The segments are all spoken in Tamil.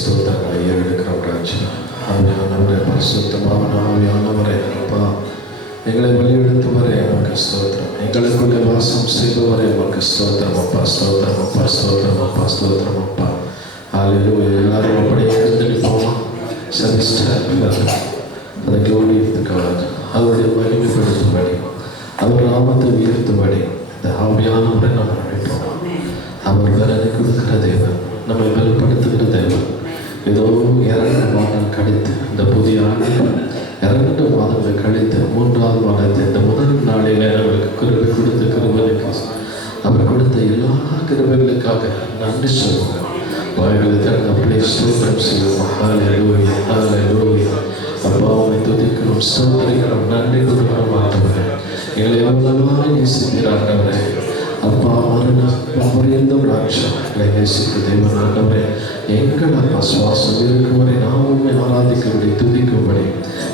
ஸ்தோத்திரங்களை ஏறெடுக்கிறோம் ராஜா. ஆவியானவரே, பரிசுத்தமான ஆவியானவரே, அப்பா எங்களை வெளியெடுத்தவரே உமக்கு ஸ்தோத்திரம். எங்களுக்குள்ளே வாசம் செய்பவரே உமக்கு ஸ்தோத்திரம் அப்பா. ஸ்தோத்திரம் அப்பா, ஸ்தோத்திரம் அப்பா, ஸ்தோத்திரம் அப்பா. ஹல்லேலூயா. எல்லாரும் அப்படியே எழுந்திருப்போமா? அதை கௌரவித்துக்காக அவருடைய மகிமைப்படுத்தும்படி, அவர் நாமத்தை உயர்த்தும்படி இந்த ஆவியானவரை நாம் அழைப்போம். அவர் வேலை கொடுக்கிற தேவன், நம்மை வெளிப்படுத்துகிற தேவன். ஏதோ 2 மாதம் கழித்து, இந்த புதிய ஆண்டு 2 மாதங்கள் கழித்து 3வது மாதத்தை இந்த முதல் நாளில் அவருக்கு கிருபை கொடுத்து கிருபைக்கு அவர் கொடுத்த எல்லா கிருபைகளுக்காக நன்றி சொல்லுவோம். வாய்களை திறந்து அப்படியே ஸ்தோத்திரம் செய்வோம். ஹல்லேலூயா, ஹல்லேலூயா. அப்பாவை துதிக்கிறோம், ஸ்தோத்திரிக்கிறோம், நன்றி கொடுக்கிறோம். ஆண்டவரே, எங்களை எவ்வளவாக நேசிக்கிறார்களே அப்பா. மரணம் ராட்சா எங்களை நேசிக்க தேவன் ஆண்டவரே, எங்கள் அப்பா சுவாசம் இருக்கும்படி நாம் உண்மை ஆராதிக்கும்படி துதிக்கும்படி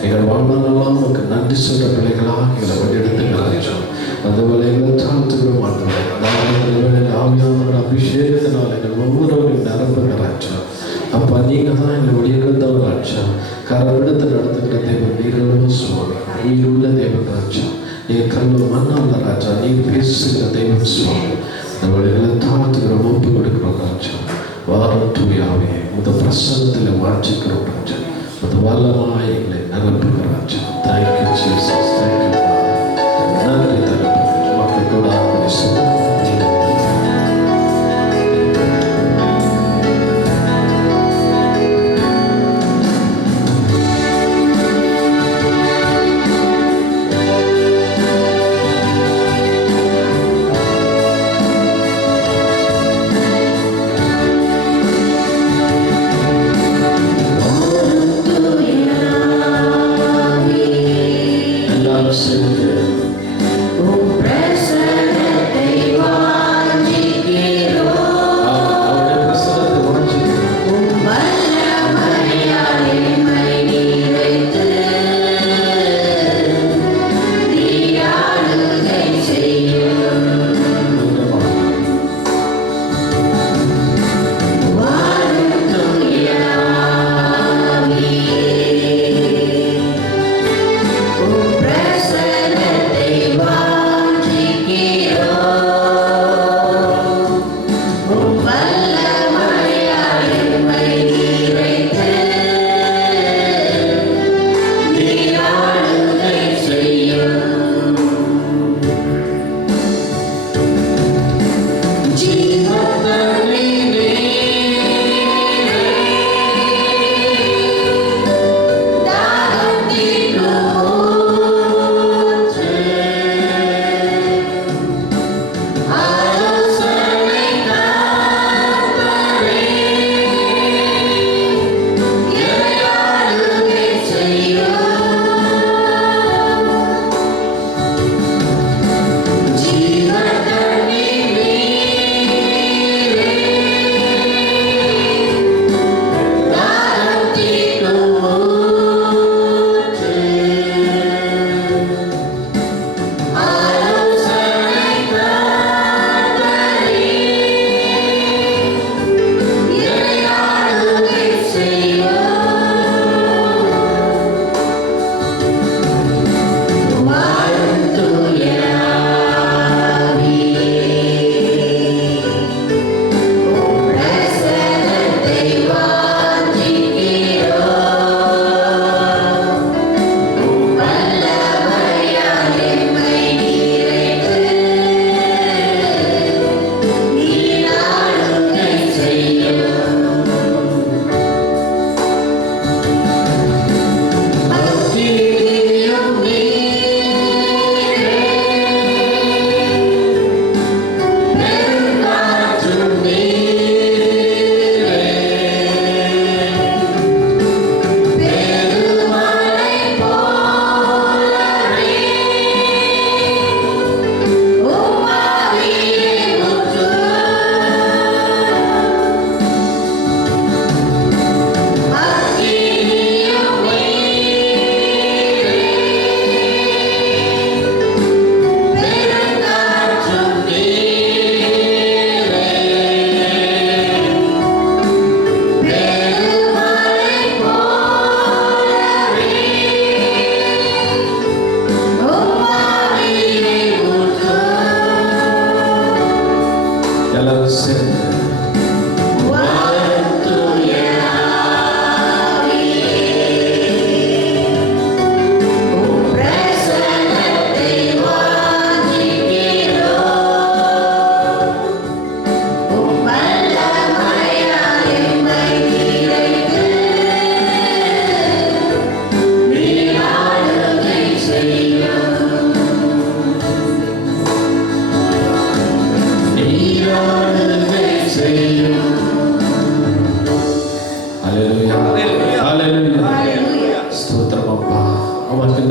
எங்கள் வாழ்நாளெல்லாம் நமக்கு நன்றி சொல்ற பிள்ளைகளாக எங்களை வழிநடத்துகிறார்கள். அந்த வேலைகளை தாழ்த்துக்கிறோம் ஆண்டவரே. நாங்கள் ஆவியானவர் அபிஷேகத்தினால் எங்கள் ஒவ்வொருவரையும் நிரப்புகிறாச்சா அப்பா. நீங்கள் தான் எங்களை வழிநடத்தவராச்சா. கரவிடத்தை நடத்துகிற தேவன் நீரளவு சுவாமி, உயிருள்ள தேவன் ராஜா. நீர் கல்லு மண்ணால ராஜா, நீர் பேசுகிற தேவன் சுவாமி. இந்த வழிகளை தாழ்த்துக்கிறோம், ஒப்பு கொடுக்கிறோம் ராஜா. வாரம் தூயாவே முத பிரசன்னத்தில் வாஞ்சிக்கிறோம் ராஜா. முத வல்லமாய் எங்களை நிரப்புகிற ராஜா. Thank you Jesus, thank you. நன்றி தரப்பு மக்கள் கூட சொல்லுவோம்.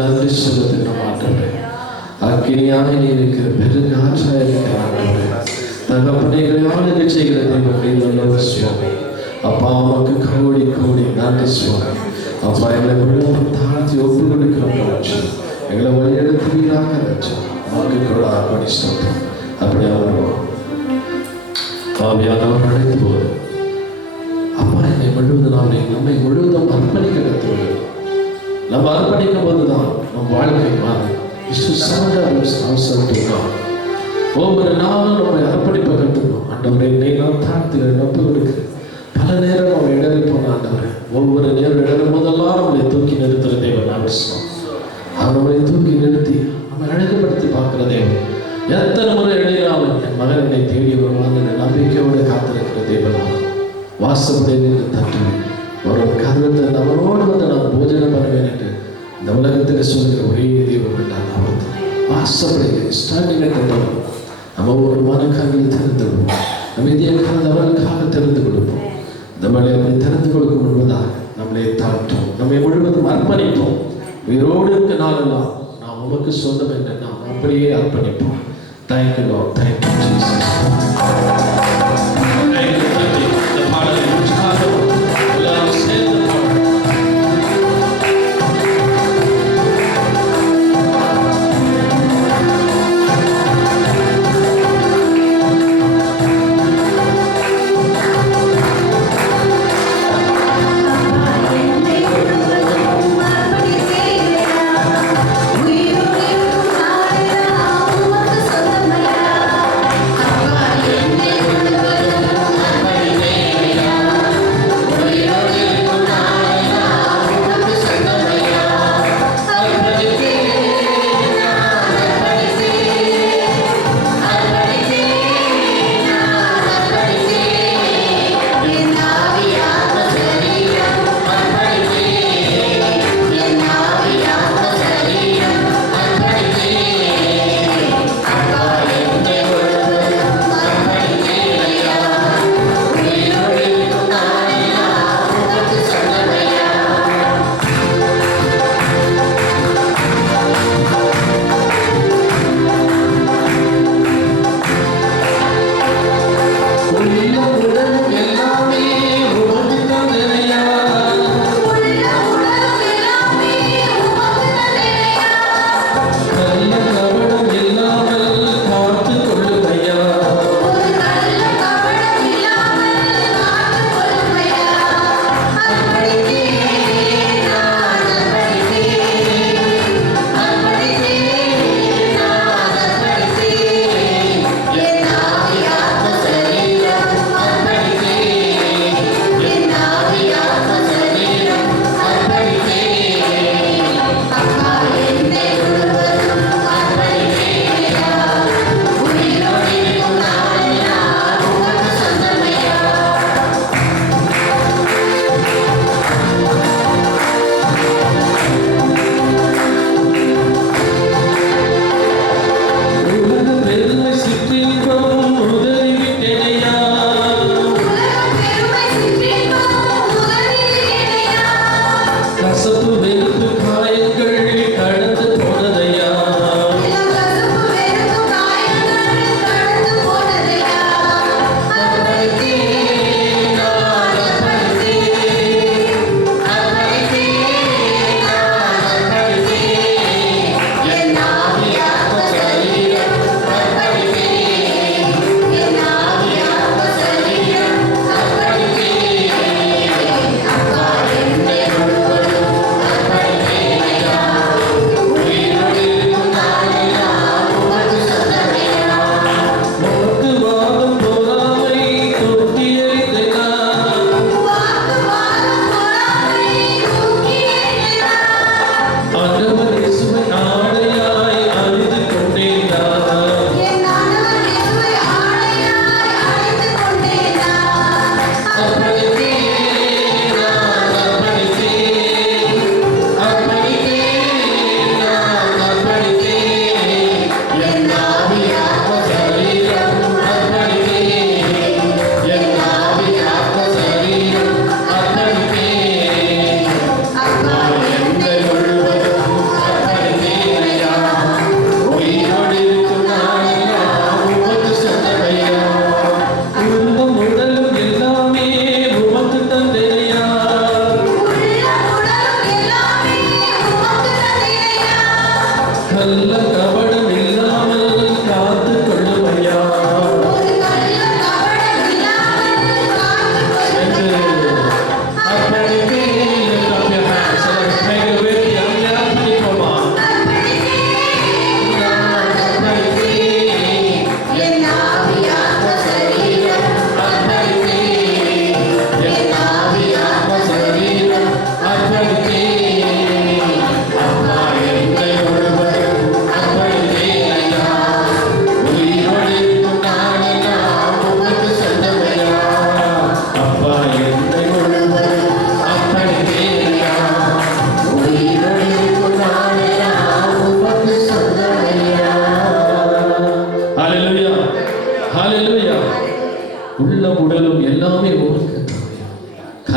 நன்றி செலுத்துகிறோம் ஆண்டவரே. அக்கினியாக நீ இருக்கிற பெருங்காற்றாக இருக்கிற ஆண்டவரே. தகப்பனைகளை ஆளுகை செய்கிற தெய்வம் சுவாமி. அப்பா உமக்கு கோடி கோடி நன்றி சுவாமி. அப்பா எங்களை முழுவதும் தாழ்த்தி ஒப்பு கொடுக்கிறோம். எங்களை வழியெடுத்துவீராக உமக்கு கூட அப்படி சொல்றோம். அப்படி அவர் ஆவியானவர் அழைத்து போது அப்பா என்னை முழுவதும் நம்மை முழுவதும் அர்ப்பணிக்க கற்றுள்ளது. நம்ம அர்ப்பணிக்கும் போதுதான் நம் வாழ்க்கை மாறும். ஒவ்வொரு நாளும் நம்மை அர்ப்பணிப்ப கற்றுக்கணும். ஆண்டவரை என்னை நான் தாழ்த்துகிறேன், ஒப்பு கொடுக்கிறேன். பல நேரம் நம்ம இடறி போன ஆண்டவரை ஒவ்வொரு நேரம் இடரும் போதெல்லாம் நம்மளை தூக்கி நிறுத்துற தேவன் அவசியம். அவரை தூக்கி நிறுத்தி நம்ம அழகுபடுத்தி பார்க்கிற தேவன். எத்தனை முறை எழுதினாலும் என் மகன் என்னை தேடி வருவாங்க நம்பிக்கையோடு காத்திருக்கிற தேவன். வாசப்படையில் தட்டுவேன் வரும் கதவத்தை அவரோடு வந்து நான் போஜனம் பண்ணுவேன் என்று இந்த உலகத்தில் சொல்கிற ஒரே தெய்வம் என்றால் அவர் வாசப்படையில் ஸ்டாண்டிங் தட்டுவோம். நம்ம ஒரு மனக்காரங்களை திறந்து விடுவோம். நம்ம இதயக்காரது அவர்களுக்காக திறந்து கொடுப்போம். நம்மளை அப்படி திறந்து கொடுக்கும் முழுவதாக நம்மளை தாழ்த்தோம். நம்மை முழுவதும் அர்ப்பணிப்போம். உயிரோடு இருக்க நாளெல்லாம் நாம் உமக்கு சொந்தம் என்று நாம் அப்படியே அர்ப்பணிப்போம். Thank you Lord. Thank you Jesus. உமக்கு சொந்தமையா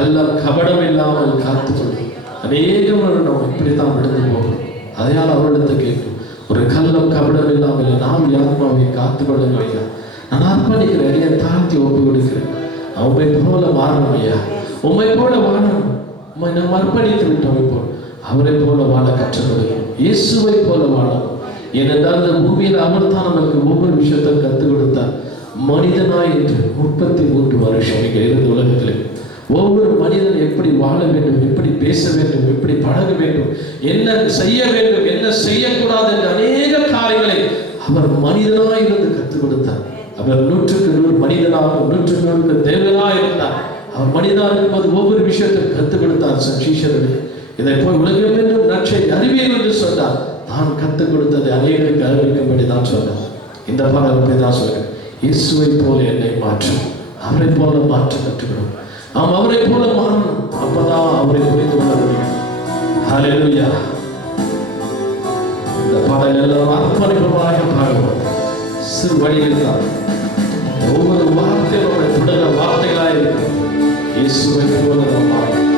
கள்ளம் கபடம் இல்லாமல் காத்துக்கொள்ளும். அநேகம் நம்ம இப்படித்தான் விழுந்து போகும். அதையால் அவரிடத்தை கேட்கும், ஒரு கள்ளம் கபடம் இல்லாமல் நாம் ஆத்மாவை காத்துக்கொள்ளுங்க ஐயா. நான் அர்ப்பணிக்கிறேன், ஐயா தாழ்த்தி ஒப்பு கொடுக்கிறேன். உண்மை போல வாழணும் ஐயா, உண்மை போல வாழணும். உண்மை நம்ம அர்ப்பணித்து விட்டோம். இப்போ அவரை போல வாழ கற்றுக்கொள்ளும், இயேசுவை போல வாழணும். ஏனென்றால் இந்த பூமியில் அவர் தான் நமக்கு ஒவ்வொரு விஷயத்தை கற்றுக் கொடுத்தார். மனிதனாய் என்று 33 வருஷம் இங்கே இருந்த உலகத்தில் ஒவ்வொரு மனிதன் எப்படி வாழ வேண்டும், எப்படி பேச வேண்டும், எப்படி பழக வேண்டும், என்ன செய்ய வேண்டும், என்ன செய்யக்கூடாது என்ற அநேக காரியங்களை அவர் மனிதனாய் இருந்து கற்றுக் கொடுத்தார். அவர் 100க்கு 100 மனிதனாக 100க்கு 100 தேவனாக இருந்தார். அவர் மனிதனாக இருக்கும்போது ஒவ்வொரு விஷயத்தை கற்றுக் கொடுத்தார் சீஷர்களுக்கு. இதை போய் உலகம் என்றும் நற்செய்தி அறிவியல் என்று சொன்னார். தான் கற்றுக் கொடுத்ததை அநேகருக்கு அறிவிக்கும்படி தான் சொன்னார். இந்த பாடல் அப்படிதான் சொல்றேன், இயேசுவை போல என்னை மாற்றும், அவரை போல மாற்ற கற்றுக்கணும். நாம் அவரை போல மாறணும், அப்பதான் அவரை புரிந்து கொள்ள முடியும். ஹல்லேலூயா. இந்த பாடல் எல்லாம் அர்ப்பணிப்பமாக பாடுவோம். சிறு வழியில் தான் ஒவ்வொரு வார்த்தையும் நம்முடைய தொடர வார்த்தைகளாக இருக்கும். இயேசுவை போல நாம் மாறணும்.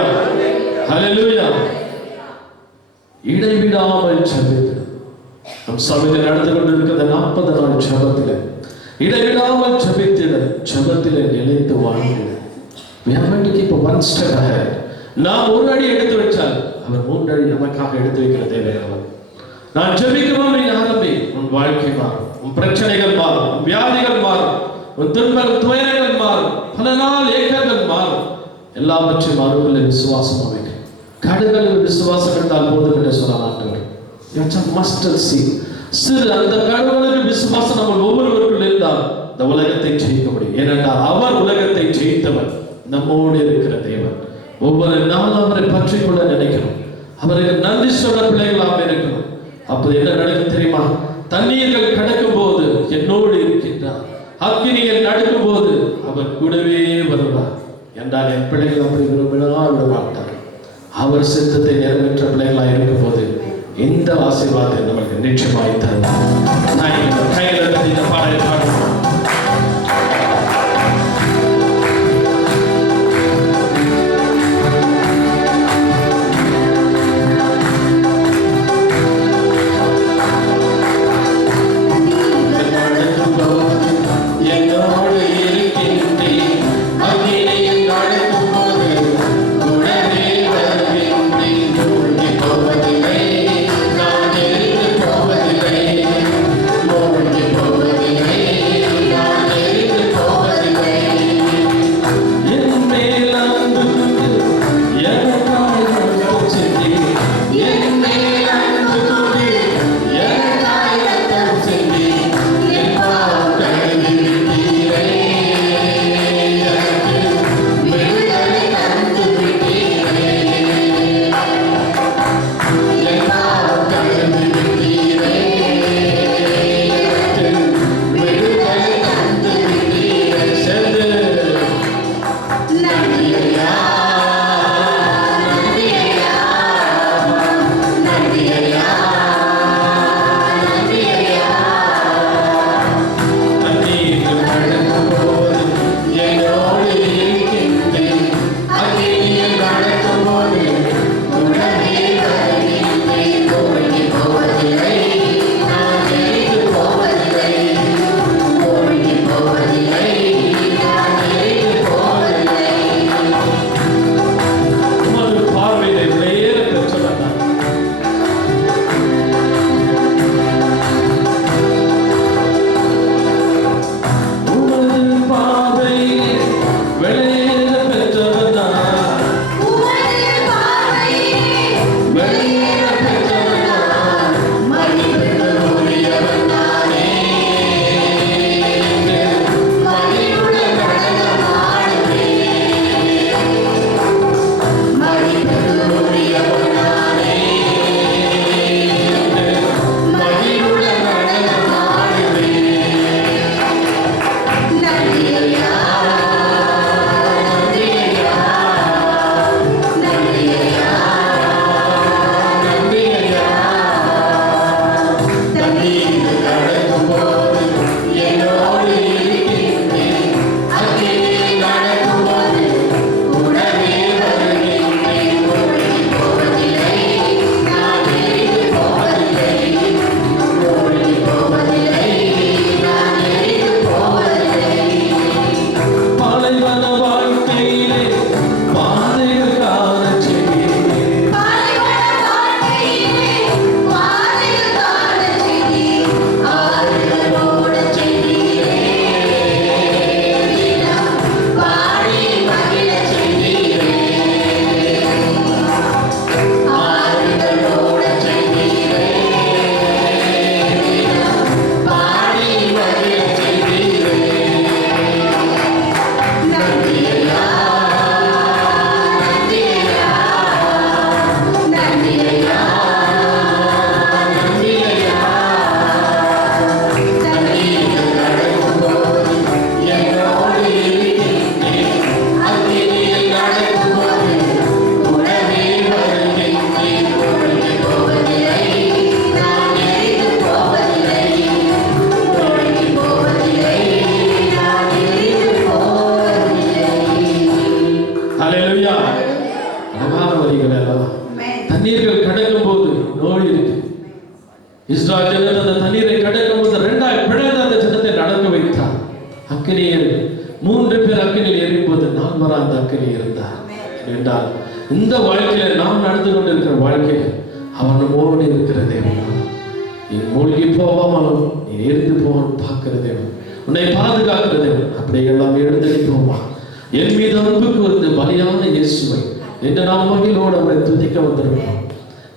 ஹalleluya ஹalleluya. இடைவிடாமல் ஜெபித்து நம் சபையில் நடந்து கொண்டிருக்கிற 40 நாள் ஜெபத்தில் இடைவிடாமல் ஜெபித்திட ஜெபத்தில் நிலைத்து வாழ்ந்திட. We are going to keep one step ahead. நாம் ஒரு அடி எடுத்து வச்சால் அவர் 3 அடி நமக்காக எடுத்து வைக்கிற தேவன் அவர். நான் ஜெபிக்கவும் நீ ஆரம்பி, உன் வாழ்க்கை மாறும், உன் பிரச்சனைகள் மாறும், உன் வியாதிகள் மாறும், உன் துன்பங்கள் துயரங்கள் மாறும், பல நாள் ஏக்கங்கள் மாறும். எல்லாவற்றையும் மாறும் விசுவாசம் அமைக்க கடுகளில் விசுவாசம் இருந்தால் போதும் என்று சொன்னால் ஆண்டவர். மஸ்டர் சீட் சிறு அந்த கடவுளுக்கு விசுவாசம் நம்ம ஒவ்வொருவருக்குள் இருந்தால் இந்த உலகத்தை ஜெயிக்க முடியும். ஏனென்றால் அவர் உலகத்தை ஜெயித்தவர், நம்மோடு இருக்கிற தேவன். ஒவ்வொரு நாளும் அவரை பற்றி கொள்ள நினைக்கணும், அவருக்கு நன்றி சொல்ல பிள்ளைகளாக இருக்கணும். அப்போது என்ன நடக்கும் தெரியுமா? தண்ணீர்கள் கடக்கும் போது என்னோடு இருக்கின்றார், அக்கினிகள் நடக்கும் போது அவர் கூடவே வருவார் என்றால் என் பிள்ளைகள் அப்படி விரும்பினா விட மாட்டார். அவர் சித்தத்தை நிறைவேற்ற பிள்ளைகளாக இருக்கும் போது இந்த ஆசீர்வாதத்தை நமக்கு நிச்சயமாய் தருவார். இந்த பாடலை பாடுவோம். போவதில்லை பார்த்தீங்களா? தண்ணீர்கள் கடக்கும் போது நோய் இருக்கு. இஸ்ராயேல் ஜனங்கள் அந்த தண்ணீரை கடக்கும் போது 2 பிளந்து அந்த ஜனத்தை நடக்க வைத்தார். அக்கினியில் 3 பேர் அக்கினியில் எரியும்போது 4 அந்த அக்கினி இருந்தார் என்றால், இந்த வாழ்க்கையில நாம் நடந்து கொண்டிருக்கிற வாழ்க்கையில் அவர் நம்மோடு இருக்கிற தேவன். நீ மூழ்கி போவாமல் நீ எரிந்து போவாமல் பார்க்கிற தேவன், உன்னை பாதுகாக்கிற தேவன். அப்படியே எல்லாம் எழுந்தளிப்போமா? என் மீது அன்பு கூர்ந்து பலியான இயேசுவை என்று நாம் மகிழோடு அவரை துதிக்க வந்திருப்போம்.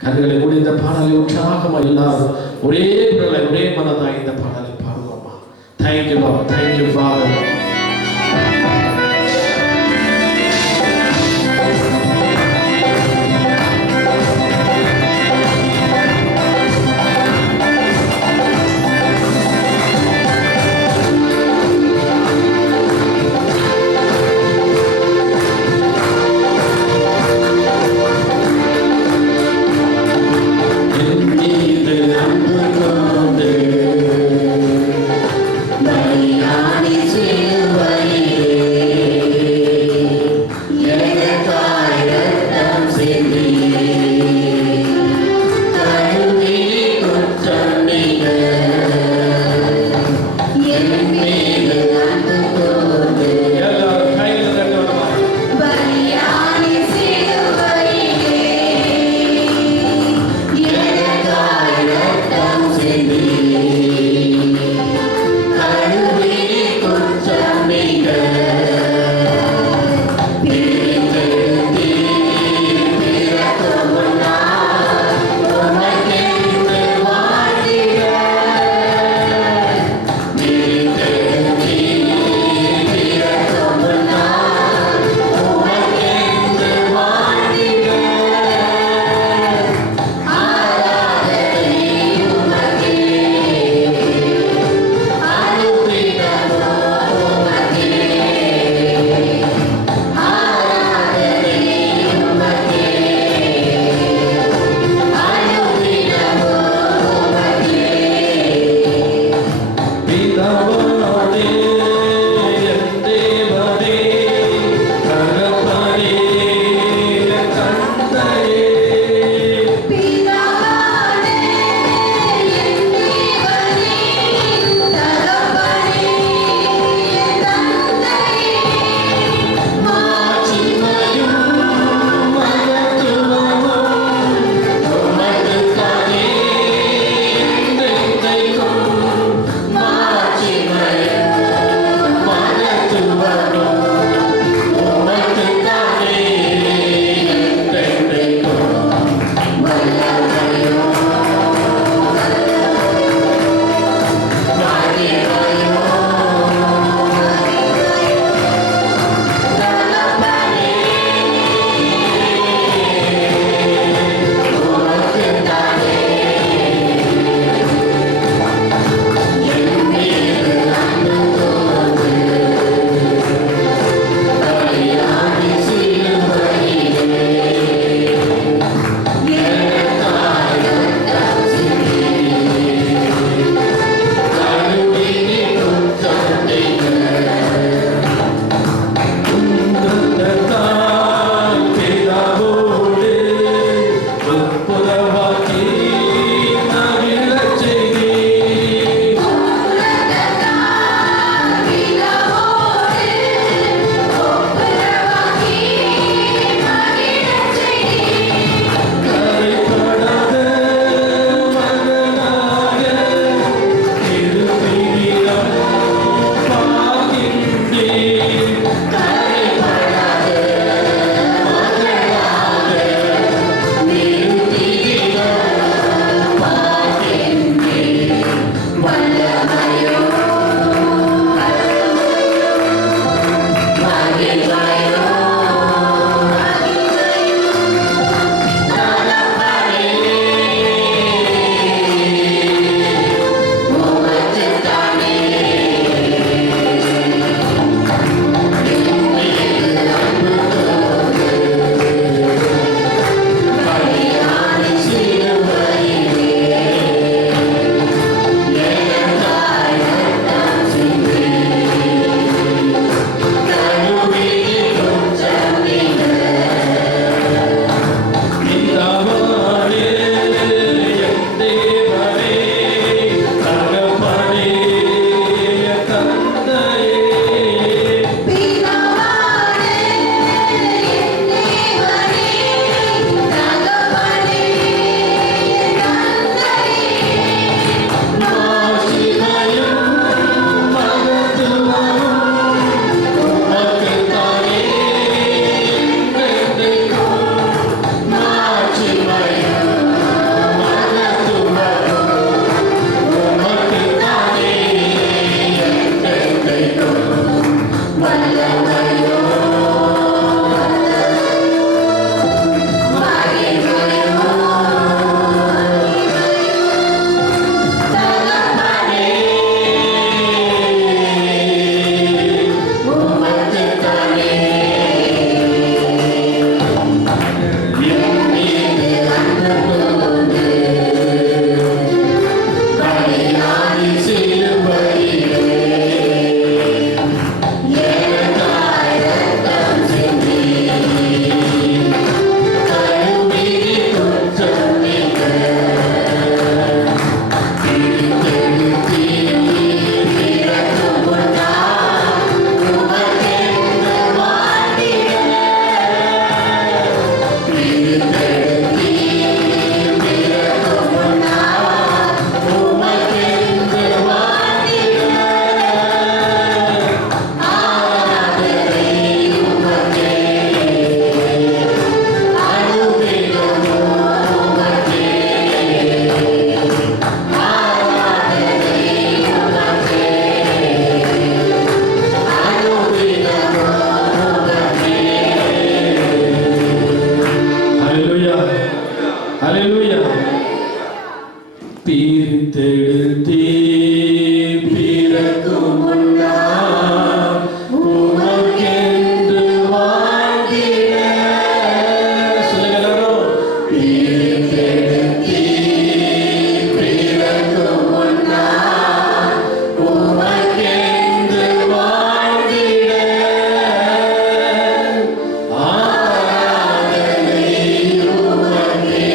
கண்களை மூடி இந்த பாடலை உற்சாகமா எல்லாரும் ஒரே குரலை ஒரே மனதாய் இந்த பாடலை பாடுவோமா? Thank you Lord, thank you Father. Baliani பிரித்தெடுத்தே பிறக்கும் முன்னால் உமக்கென்று வாழ்ந்திட. சொல்லுங்க எல்லாரும். பிரித்தெடுத்தே பிறக்கும் முன்னால் உமக்கென்று வாழ்ந்திட. ஆராதனை உமக்கே,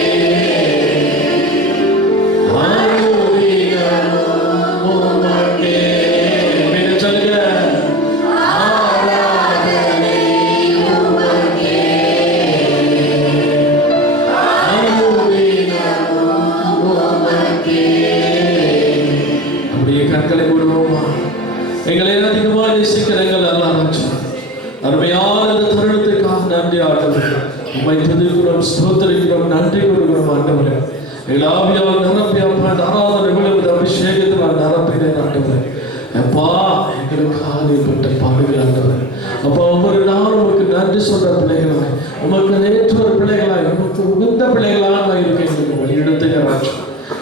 அனுதினமும் உமக்கே. மீண்டும் சொல்லுங்க. ஆராதனை உமக்கே, அனுதினமும் உமக்கே. அப்படியே கண்களை மூடுவோமா? எங்களை அதிகமாக நேசிக்கிற எங்கள் நல்ல ஆண்டவரே, அருமையான இந்த தருணத்திற்காக நன்றி ஆண்டவரே. உம்மை துதிக்கிறோம், ஸ்தோத்திரிக்கிறோம், நன்றி கூறுகிறோம் ஆண்டவரே. எங்கள் ஆவியால் நிரப்பி அப்பா இந்த ஆராதனை விழுவது அபிஷேகத்தினால் நிரப்பினேன் ஆண்டவரே. அப்பா எங்களுக்காக நீப்பட்ட பாடுகள் ஆண்டவரே. அப்பா ஒவ்வொரு நாளும் உமக்கு நன்றி சொல்ற பிள்ளைகளாய், உமக்கு ஏற்ற ஒரு பிள்ளைகளாய், உமக்கு உகந்த பிள்ளைகளாக இருக்க எங்களுக்கு வழிநடத்துகிறார்.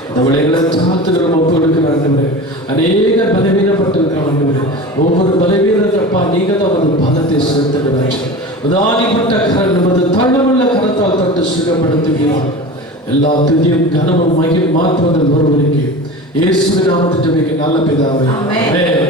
இந்த விளைகளை சாத்துகிறோம், ஒப்பு எடுக்கிற ஆண்டவரே. அநேக பலவீனப்பட்டிருக்கிற ஆண்டவரே, ஒவ்வொரு பலவீனத்தப்பா நீங்க தான் ஒரு பலத்தை செலுத்துகிறாச்சு. உதாரிப்பட்ட கரம் நமது தள்ளமுள்ள கரத்தால் தட்டு சுகப்படுத்துகிறார். எல்லா துதியும் கனமும் மகிழும் மாற்றுவதில் ஒருவருக்கு இயேசுவின் நாமத்தில் ஜெபிக்க நல்ல பிதாவே. ஆமென்.